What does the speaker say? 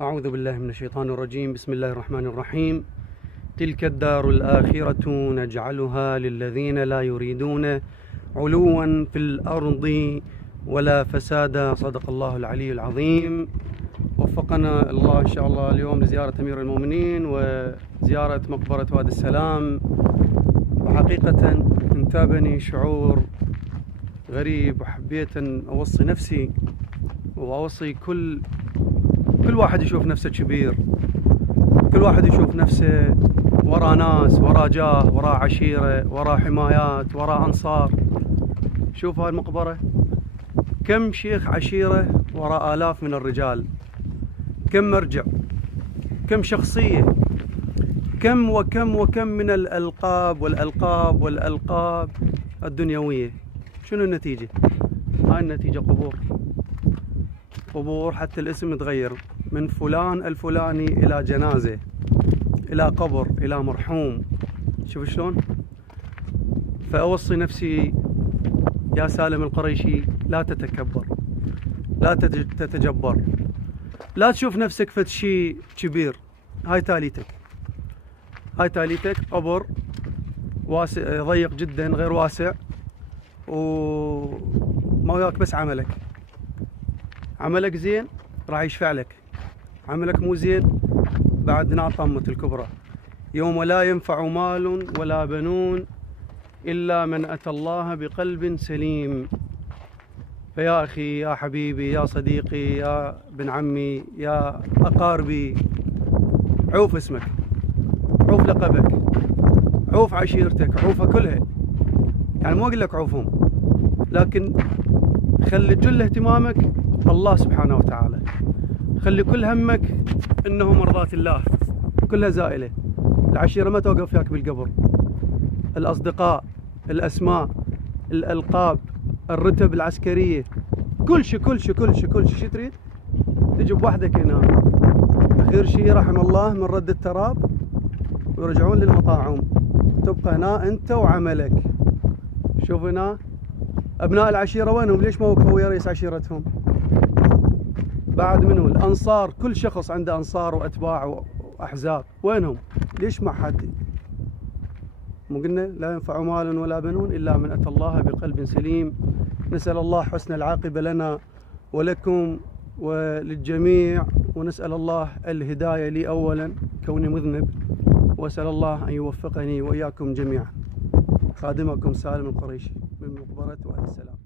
أعوذ بالله من الشيطان الرجيم. بسم الله الرحمن الرحيم. تلك الدار الآخرة نجعلها للذين لا يريدون علوا في الأرض ولا فسادا. صدق الله العلي العظيم. وفقنا الله إن شاء الله اليوم لزيارة أمير المؤمنين وزيارة مقبرة وادي السلام. وحقيقة انتابني شعور غريب، وحبيت أن أوصي نفسي وأوصي كل واحد يشوف نفسه كبير، كل واحد يشوف نفسه ورا ناس، ورا جاه، ورا عشيرة، ورا حمايات، ورا أنصار. شوف هاي المقبرة، كم شيخ عشيرة ورا آلاف من الرجال، كم مرجع، كم شخصية، كم وكم من الألقاب والألقاب الدنيوية. شنو النتيجة؟ هاي النتيجة قبور، حتى الاسم تغير من فلان الفلاني إلى جنازة، إلى قبر، إلى مرحوم. شوف شلون. فأوصي نفسي يا سالم القريشي، لا تتكبر، لا تتجبر، لا تشوف نفسك فد شي كبير. هاي تاليتك قبر واسع، ضيق جدا، غير واسع، وما وياك بس عملك زين راح يشفع لك، عملك مو زين بعد نار طامة الكبرى. يوم لا ينفع مال ولا بنون إلا من أتى الله بقلب سليم. فيا أخي، يا حبيبي، يا صديقي، يا ابن عمي، يا أقاربي، عوف اسمك، عوف لقبك، عوف عشيرتك، عوفها كلها. يعني مو أقول لك عوفهم، لكن خلي جل اهتمامك الله سبحانه وتعالى، خلي كل همك انه مرضاة الله، كلها زائلة. العشيرة ما توقف فيك بالقبر، الأصدقاء، الأسماء، الألقاب، الرتب العسكرية، كل شي شو تريد؟ تجيب وحدك هنا. آخر شي رحم الله من رد التراب ويرجعون للمطاعم، تبقى هنا أنت وعملك. شوف هنا أبناء العشيرة وينهم؟ ليش ما وقفوا ويا رئيس عشيرتهم؟ بعد منه الأنصار، كل شخص عنده أنصار وأتباع وأحزاب، وينهم؟ ليش ما حد؟ مو قلنا لا ينفع مال ولا بنون إلا من أتى الله بقلب سليم. نسأل الله حسن العاقبة لنا ولكم وللجميع، ونسأل الله الهداية لي أولا كوني مذنب، وأسأل الله أن يوفقني وإياكم جميعا. خادمكم سالم القريشي من مقبرة وادي السلام.